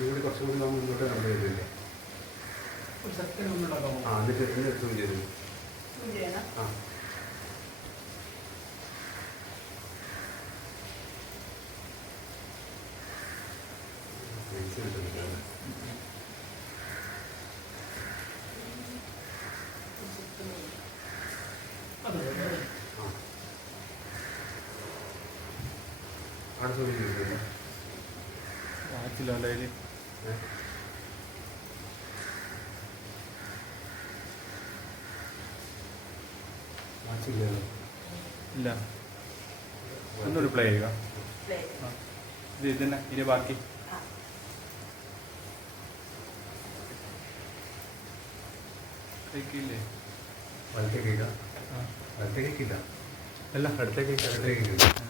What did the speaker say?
ഇതുകൂടി കുറച്ചും കൂടി നമ്മൾ മുന്നോട്ട് കണ്ടു വരുന്നില്ലേ? ഒരു സെക്കൻഡ് മുന്നിലാക്കാമോ ആ എന്നിട്ട് എന്നെ സൂം ചെയ്തു. ആ. കിട്ടുന്നില്ല. അതെ ഇല്ല. ഒന്ന് പ്ലേ ചെയ്യുക. ഇത് ഇതന്നെ. ഇനി ബാക്കി. ആ. വലത്തേക്ക് കേൾക്കാം വലത്തേക്ക് വലത്തേക്കില്ല അല്ല അടുത്തേക്ക് അടുത്തേക്ക്